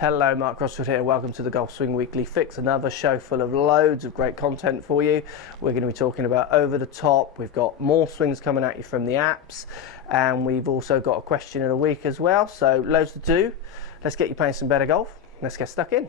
Hello, Mark Crossfield here. Welcome to the Golf Swing Weekly Fix, another show full of loads of great content for you. We're going to be talking about over the top. We've got more swings coming at you from the apps, and we've also got a question of the week as well. So loads to do. Let's get you playing some better golf. Let's get stuck in.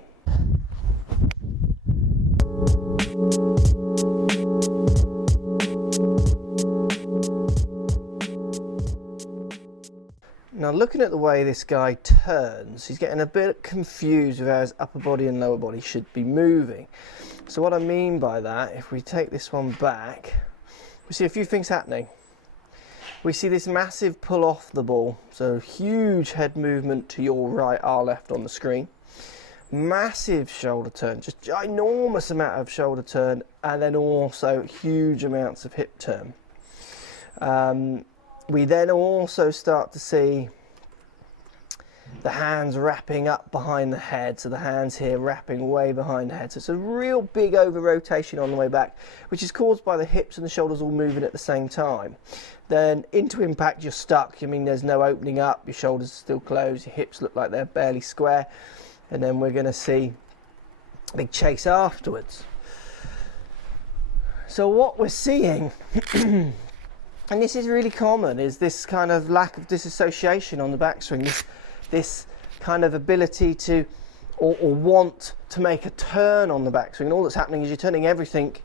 Now, looking at the way this guy turns, he's getting a bit confused with how his upper body and lower body should be moving. So what I mean by that, if we take this one back, we see a few things happening. We see this massive pull off the ball, so huge head movement to your right, our left on the screen. Massive shoulder turn, just ginormous amount of shoulder turn, and then also huge amounts of hip turn. We then also start to see the hands wrapping up behind the head. So the hands here wrapping way behind the head. So it's a real big over rotation on the way back, which is caused by the hips and the shoulders all moving at the same time. Then into impact, you're stuck. I mean, there's no opening up. Your shoulders are still closed. Your hips look like they're barely square. And then we're going to see a big chase afterwards. So what we're seeing and this is really common, is this kind of lack of disassociation on the backswing, this kind of ability to, or want to make a turn on the backswing. And all that's happening is you're turning everything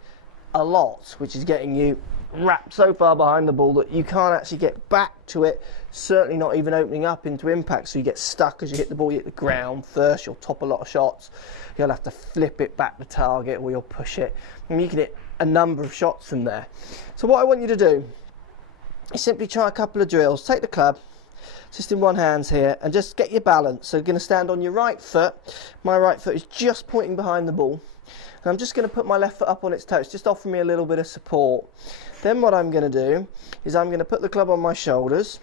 a lot, which is getting you wrapped so far behind the ball that you can't actually get back to it, certainly not even opening up into impact. So you get stuck as you hit the ball, you hit the ground first, you'll top a lot of shots, you'll have to flip it back to target, or you'll push it, and you can hit a number of shots from there. So what I want you to do, you simply try a couple of drills. Take the club, just in one hand here, and just get your balance. So you're going to stand on your right foot. My right foot is just pointing behind the ball. And I'm just going to put my left foot up on its toes, just offer me a little bit of support. Then what I'm going to do is I'm going to put the club on my shoulders,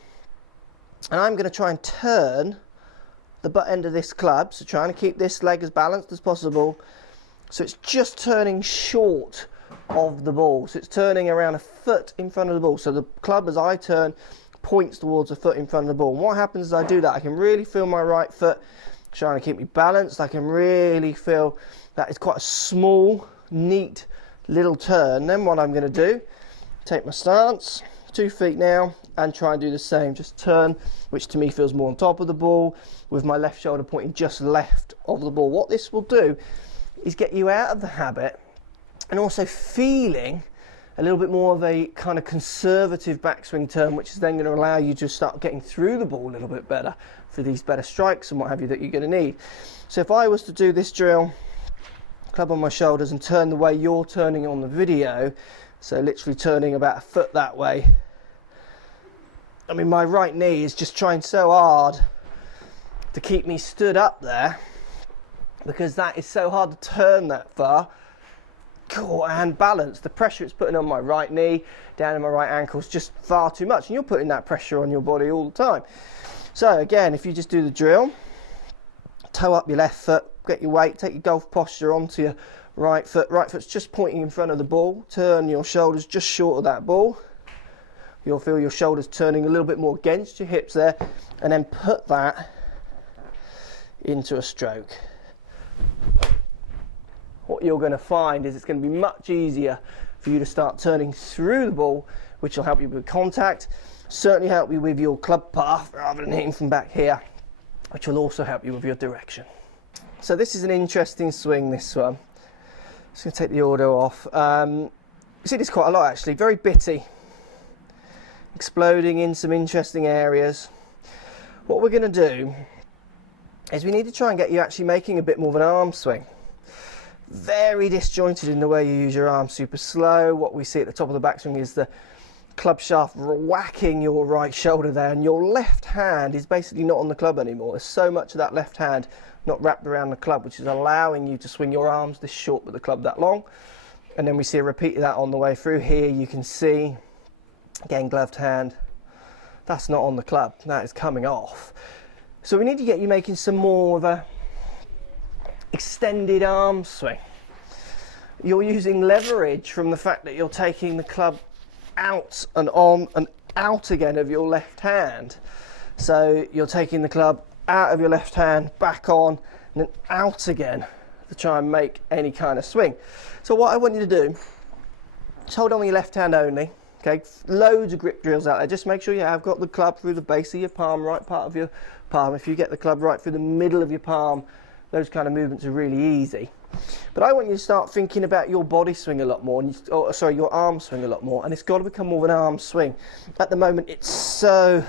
and I'm going to try and turn the butt end of this club. So trying to keep this leg as balanced as possible. So it's just turning short of the ball, so it's turning around a foot in front of the ball. So the club, as I turn, points towards a foot in front of the ball. And what happens as I do that, I can really feel my right foot trying to keep me balanced. I can really feel that it's quite a small, neat little turn. Then what I'm going to do, take my stance, 2 feet now, and try and do the same. Just turn, which to me feels more on top of the ball, with my left shoulder pointing just left of the ball. What this will do is get you out of the habit, and also feeling a little bit more of a kind of conservative backswing turn, which is then going to allow you to start getting through the ball a little bit better for these better strikes and what have you that you're going to need. So if I was to do this drill, club on my shoulders, and turn the way you're turning on the video, so literally turning about a foot that way, I mean, my right knee is just trying so hard to keep me stood up there, because that is so hard to turn that far. And balance, the pressure it's putting on my right knee, down in my right ankle, is just far too much, and you're putting that pressure on your body all the time. So again, if you just do the drill, toe up your left foot, get your weight, take your golf posture onto your right foot's just pointing in front of the ball, turn your shoulders just short of that ball, you'll feel your shoulders turning a little bit more against your hips there, and then put that into a stroke. What you're going to find is it's going to be much easier for you to start turning through the ball, which will help you with contact, certainly help you with your club path rather than hitting from back here, which will also help you with your direction. So this is an interesting swing, this one. Just going to take the audio off. You see this quite a lot actually, very bitty, exploding in some interesting areas. What we're going to do is we need to try and get you actually making a bit more of an arm swing. Very disjointed in the way you use your arm, super slow. What we see at the top of the backswing is the club shaft whacking your right shoulder there, and your left hand is basically not on the club anymore. There's so much of that left hand not wrapped around the club, which is allowing you to swing your arms this short but the club that long. And then we see a repeat of that on the way through. Here you can see, again, gloved hand, that's not on the club, that is coming off. So we need to get you making some more of a extended arm swing. You're using leverage from the fact that you're taking the club out and on and out again of your left hand. So you're taking the club out of your left hand, back on, and then out again to try and make any kind of swing. So what I want you to do, just hold on with your left hand only. Okay, loads of grip drills out there. Just make sure you have got the club through the base of your palm, right part of your palm. If you get the club right through the middle of your palm, those kind of movements are really easy. But I want you to start thinking about your body swing a lot more, and your arm swing a lot more, and it's got to become more of an arm swing. At the moment, it's so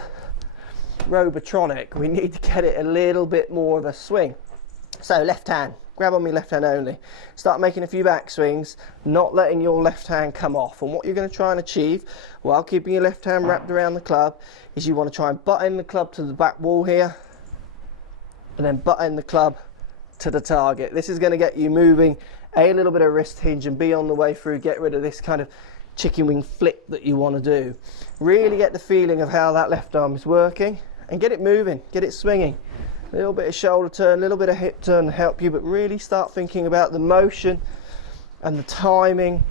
robotronic. We need to get it a little bit more of a swing. So left hand. Grab on my left hand only. Start making a few back swings, not letting your left hand come off. And what you're going to try and achieve, while keeping your left hand wrapped around the club, is you want to try and butt in the club to the back wall here, and then butt in the club to the target. This is going to get you moving a little bit of wrist hinge and be on the way through. Get rid of this kind of chicken wing flick that you want to do. Really get the feeling of how that left arm is working and get it moving, get it swinging. A little bit of shoulder turn, a little bit of hip turn help you, but really start thinking about the motion and the timing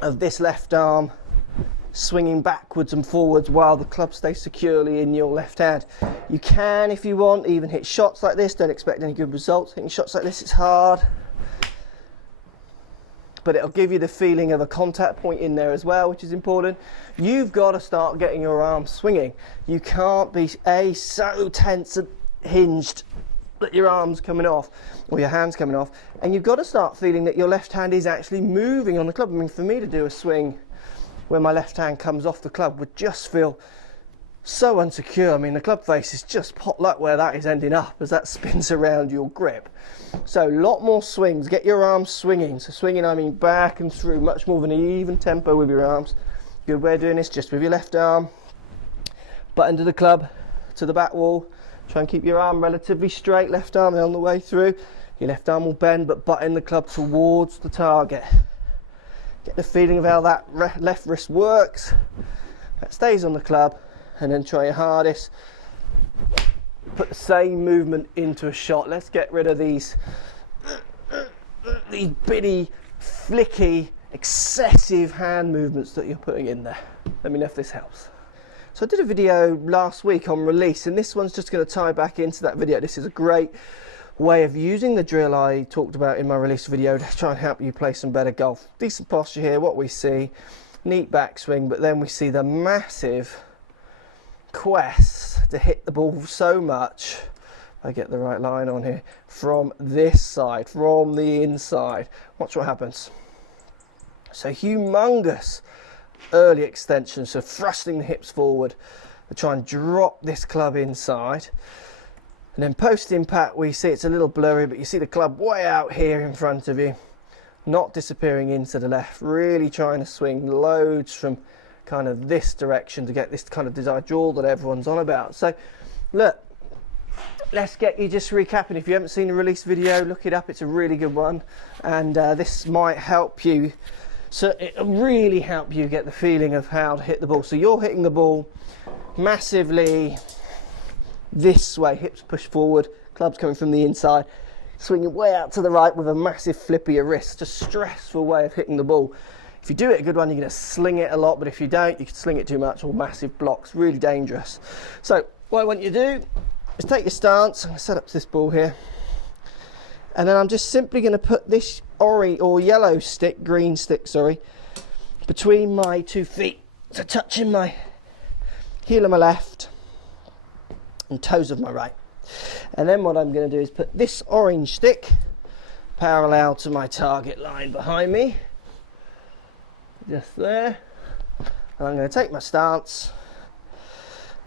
of this left arm swinging backwards and forwards while the club stays securely in your left hand. You can, if you want, even hit shots like this. Don't expect any good results. Hitting shots like this, it's hard, but it'll give you the feeling of a contact point in there as well, which is important. You've got to start getting your arms swinging. You can't be so tense and hinged that your arm's coming off or your hand's coming off, and you've got to start feeling that your left hand is actually moving on the club. I mean, for me to do a swing where my left hand comes off the club would just feel so unsecure. I mean, the club face is just potluck where that is ending up as that spins around your grip. So a lot more swings. Get your arms swinging. So swinging, I mean back and through, much more of an even tempo with your arms. Good way of doing this, just with your left arm, butt into the club to the back wall. Try and keep your arm relatively straight, left arm on the way through. Your left arm will bend, but butt in the club towards the target. Get the feeling of how that left wrist works. That stays on the club, and then try your hardest. Put the same movement into a shot. Let's get rid of these bitty, flicky, excessive hand movements that you're putting in there. Let me know if this helps. So I did a video last week on release, and this one's just going to tie back into that video. This is a great way of using the drill I talked about in my release video to try and help you play some better golf. Decent posture here, what we see, neat backswing, but then we see the massive quest to hit the ball so much, if I get the right line on here, from this side, from the inside. Watch what happens. So humongous early extension, so thrusting the hips forward to try and drop this club inside, and then post impact we see it's a little blurry, but you see the club way out here in front of you, not disappearing into the left, really trying to swing loads from kind of this direction to get this kind of desired draw that everyone's on about. So look, let's get you just recapping. If you haven't seen the release video, look it up, it's a really good one, and this might help you. So it'll really help you get the feeling of how to hit the ball. So you're hitting the ball massively this way, hips push forward, club's coming from the inside, swinging way out to the right with a massive flip of your wrist. Just a stressful way of hitting the ball. If you do it a good one, you're going to sling it a lot, but if you don't, you can sling it too much or massive blocks, really dangerous. So what I want you to do is take your stance. I'm going to set up this ball here, and then I'm just simply going to put this orange or yellow stick, green stick, sorry, between my 2 feet. So touching my heel of my left and toes of my right. And then what I'm going to do is put this orange stick parallel to my target line behind me. Just there. And I'm going to take my stance.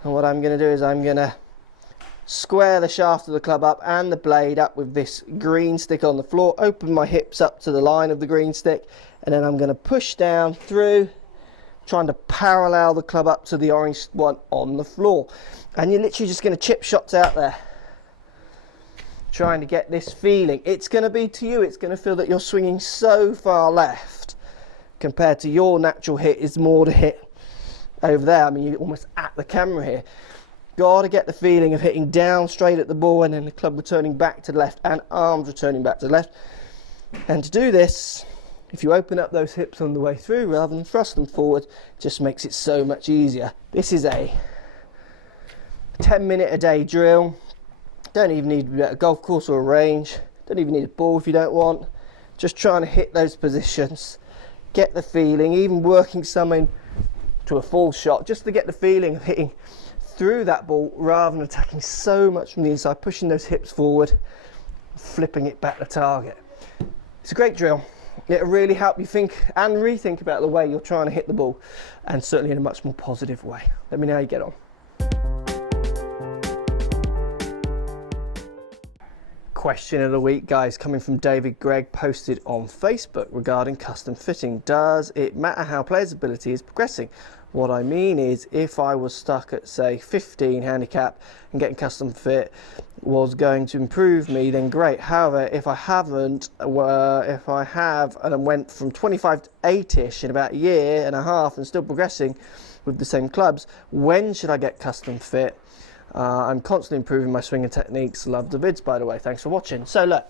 And what I'm going to do is I'm going to square the shaft of the club up and the blade up with this green stick on the floor, open my hips up to the line of the green stick, and then I'm going to push down through, trying to parallel the club up to the orange one on the floor. And you're literally just going to chip shots out there, trying to get this feeling. It's going to be to you, it's going to feel that you're swinging so far left compared to your natural hit is more to hit over there. I mean, you're almost at the camera here. Got to get the feeling of hitting down straight at the ball and then the club returning back to the left and arms returning back to the left. And to do this, if you open up those hips on the way through rather than thrust them forward, it just makes it so much easier. This is a 10-minute a day drill. Don't even need a golf course or a range. Don't even need a ball if you don't want. Just trying to hit those positions, get the feeling, even working some in to a full shot, just to get the feeling of hitting through that ball rather than attacking so much from the inside, pushing those hips forward, flipping it back to target. It's a great drill. It'll really help you think and rethink about the way you're trying to hit the ball, and certainly in a much more positive way. Let me know how you get on. Question of the week, guys, coming from David Gregg, posted on Facebook regarding custom fitting. Does it matter how players' ability is progressing? What I mean is, if I was stuck at, say, 15 handicap and getting custom fit was going to improve me, then great. However, if I have and went from 25 to 8-ish in about a year and a half and still progressing with the same clubs, when should I get custom fit? I'm constantly improving my swing and techniques. Love the vids, by the way. Thanks for watching. So look,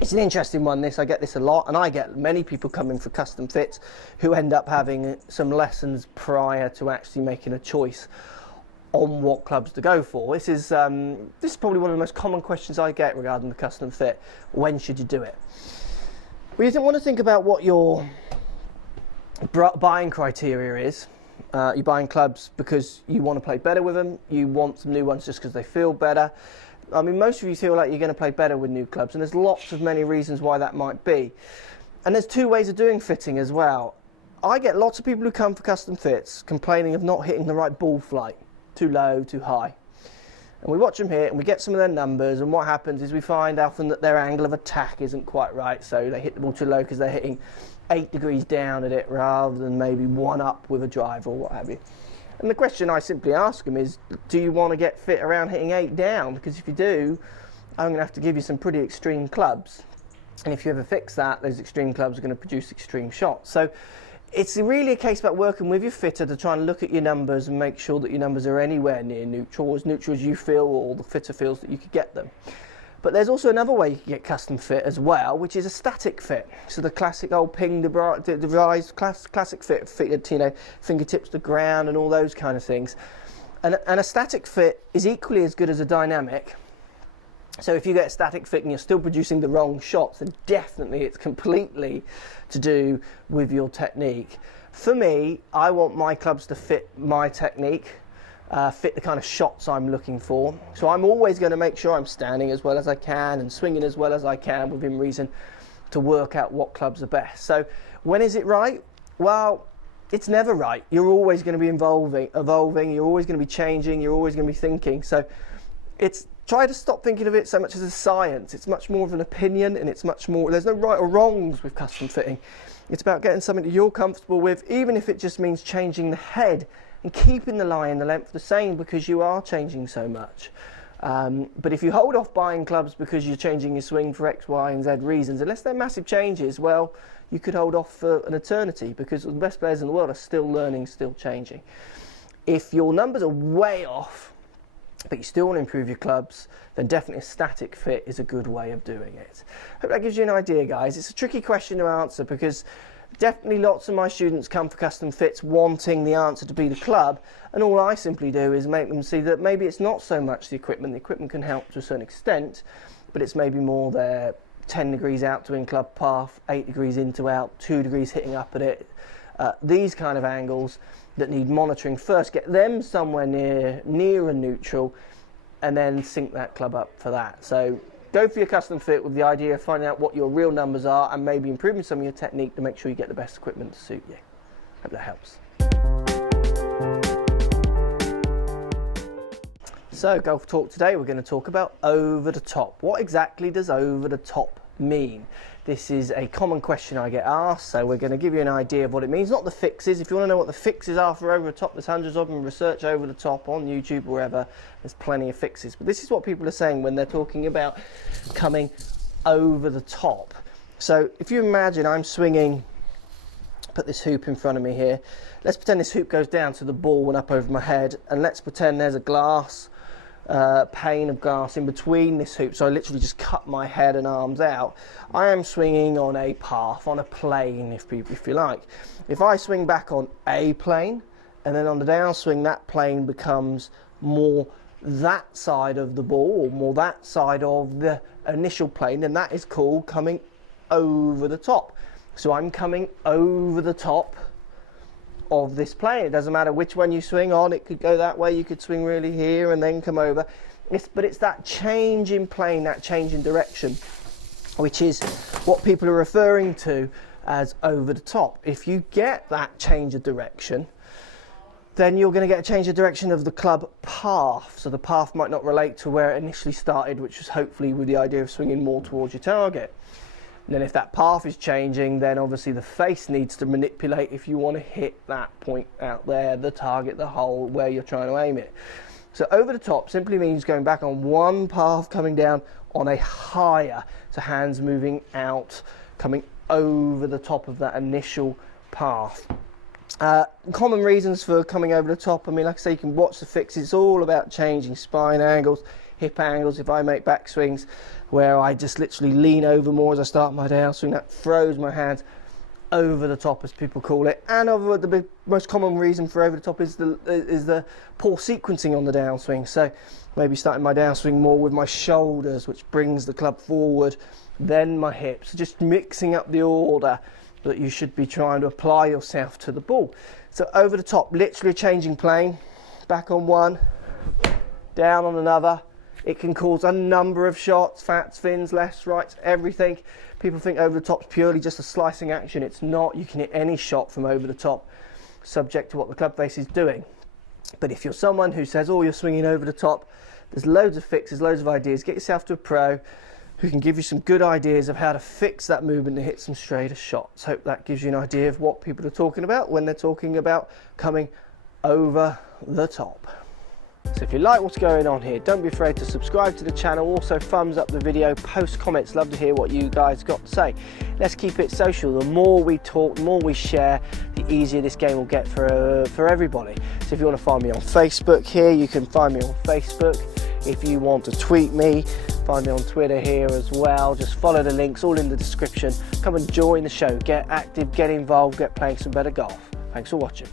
it's an interesting one, this. I get this a lot, and I get many people coming for custom fits who end up having some lessons prior to actually making a choice on what clubs to go for. This is probably one of the most common questions I get regarding the custom fit. When should you do it? Well, you want to think about what your buying criteria is. You're buying clubs because you want to play better with them. You want some new ones just because they feel better. I mean, most of you feel like you're going to play better with new clubs, and there's lots of many reasons why that might be. And there's two ways of doing fitting as well. I get lots of people who come for custom fits complaining of not hitting the right ball flight, too low, too high. And we watch them hit and we get some of their numbers, and what happens is we find often that their angle of attack isn't quite right, so they hit the ball too low because they're hitting 8 degrees down at it rather than maybe 1 up with a drive or what have you. And the question I simply ask them is, do you want to get fit around hitting 8 down? Because if you do, I'm going to have to give you some pretty extreme clubs. And if you ever fix that, those extreme clubs are going to produce extreme shots. So it's really a case about working with your fitter to try and look at your numbers and make sure that your numbers are anywhere near neutral as you feel, or the fitter feels that you could get them. But there's also another way you can get custom fit as well, which is a static fit. So the classic old devised classic fit, fingertips to ground and all those kind of things. And a static fit is equally as good as a dynamic. So if you get a static fit and you're still producing the wrong shots, then definitely it's completely to do with your technique. For me, I want my clubs to fit my technique. Fit the kind of shots I'm looking for. So I'm always going to make sure I'm standing as well as I can and swinging as well as I can within reason to work out what clubs are best. So when is it right? Well, it's never right. You're always going to be evolving, you're always going to be changing, you're always going to be thinking. So try to stop thinking of it so much as a science. It's much more of an opinion, and it's much more, there's no right or wrongs with custom fitting. It's about getting something that you're comfortable with, even if it just means changing the head and keeping the lie and the length the same because you are changing so much. But if you hold off buying clubs because you're changing your swing for X, Y and Z reasons, unless they're massive changes, well, you could hold off for an eternity because the best players in the world are still learning, still changing. If your numbers are way off, but you still want to improve your clubs, then definitely a static fit is a good way of doing it. Hope that gives you an idea, guys. It's a tricky question to answer because definitely lots of my students come for custom fits wanting the answer to be the club, and all I simply do is make them see that maybe it's not so much the equipment. The equipment can help to a certain extent, but it's maybe more their 10 degrees out to in club path, 8 degrees into out, 2 degrees hitting up at it. These kind of angles that need monitoring first, get them somewhere near a neutral, and then sync that club up for that. So go for your custom fit with the idea of finding out what your real numbers are and maybe improving some of your technique to make sure you get the best equipment to suit you. Hope that helps. So, Golf Talk today, we're going to talk about over the top. What exactly does over the top mean? This is a common question I get asked, so we're going to give you an idea of what it means. Not the fixes. If you want to know what the fixes are for over the top, there's hundreds of them. Research over the top on YouTube or wherever. There's plenty of fixes. But this is what people are saying when they're talking about coming over the top. So if you imagine I'm swinging, put this hoop in front of me here. Let's pretend this hoop goes down to the ball and up over my head, and let's pretend there's a glass pane of glass in between this hoop, so I literally just cut my head and arms out. I am swinging on a path, on a plane, if you like. If I swing back on a plane, and then on the downswing that plane becomes more that side of the ball, or more that side of the initial plane, then that is called coming over the top. So I'm coming over the top of this plane. It doesn't matter which one you swing on, it could go that way, you could swing really here and then come over. But it's that change in plane, that change in direction, which is what people are referring to as over the top. If you get that change of direction, then you're going to get a change of direction of the club path. So the path might not relate to where it initially started, which was hopefully with the idea of swinging more towards your target. And then if that path is changing, then obviously the face needs to manipulate if you want to hit that point out there, the target, the hole, where you're trying to aim it. So over the top simply means going back on one path, coming down on a higher. So hands moving out, coming over the top of that initial path. Common reasons for coming over the top, I mean, like I say, you can watch the fixes. It's all about changing spine angles, hip angles. If I make backswings where I just literally lean over more as I start my downswing, that throws my hands over the top, as people call it. And the most common reason for over the top is the poor sequencing on the downswing. So maybe starting my downswing more with my shoulders, which brings the club forward, then my hips. Just mixing up the order that you should be trying to apply yourself to the ball. So over the top, literally changing plane, back on one, down on another. It can cause a number of shots, fats, fins, lefts, rights, everything. People think over the top's purely just a slicing action. It's not. You can hit any shot from over the top, subject to what the club face is doing. But if you're someone who says, oh, you're swinging over the top, there's loads of fixes, loads of ideas. Get yourself to a pro who can give you some good ideas of how to fix that movement and hit some straighter shots. Hope that gives you an idea of what people are talking about when they're talking about coming over the top. So if you like what's going on here, don't be afraid to subscribe to the channel. Also thumbs up the video, post comments. Love to hear what you guys got to say. Let's keep it social. The more we talk, the more we share, the easier this game will get for everybody. So if you want to find me on Facebook here, you can find me on Facebook. If you want to tweet me, find me on Twitter here as well. Just follow the links, all in the description. Come and join the show. Get active, get involved, get playing some better golf. Thanks for watching.